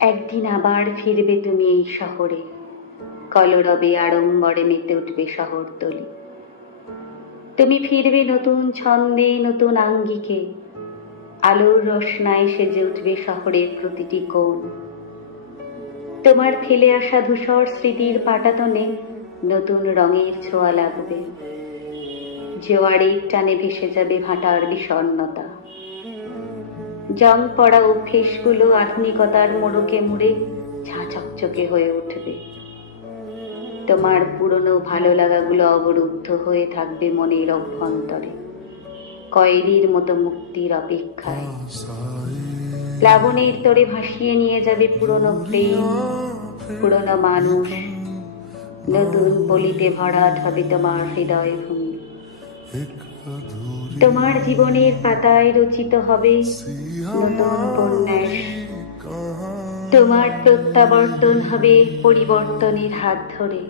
একদিন আবার ফিরবে তুমি এই শহরে, কলরবে আড়ম্বরে মেতে উঠবে শহরতলি। তুমি ফিরবে নতুন ছন্দে, নতুন আঙ্গিকে, আলোর রোশনায় সেজে উঠবে শহরের প্রতিটি কোণ। তোমার ফেলে আসা ধূসর স্মৃতির পাটাতনে নতুন রঙের ছোঁয়া লাগবে। জোয়ারের টানে ভেসে যাবে ভাটার বিষণ্ণতা। জং পড়া অভ্যেসগুলো আধুনিকতার মোড়কে মুড়ে ঝাঁ চকচকে হয়ে উঠবে। তোমার পুরনো ভালো লাগাগুলো অবরুদ্ধ হয়ে থাকবে মনের অভ্যন্তরে, কয়েদির মতো মুক্তির অপেক্ষায়। প্লাবনের তোরে ভাসিয়ে নিয়ে যাবে পুরনো প্রেম, পুরনো মানুষ। নতুন পলিতে ভরাট হবে তোমার হৃদয় ভূমি। তোমার জীবনের পাতায় রচিত হবে নতুন উপন্যাস। তোমার প্রত্যাবর্তন হবে পরিবর্তনের হাত ধরে।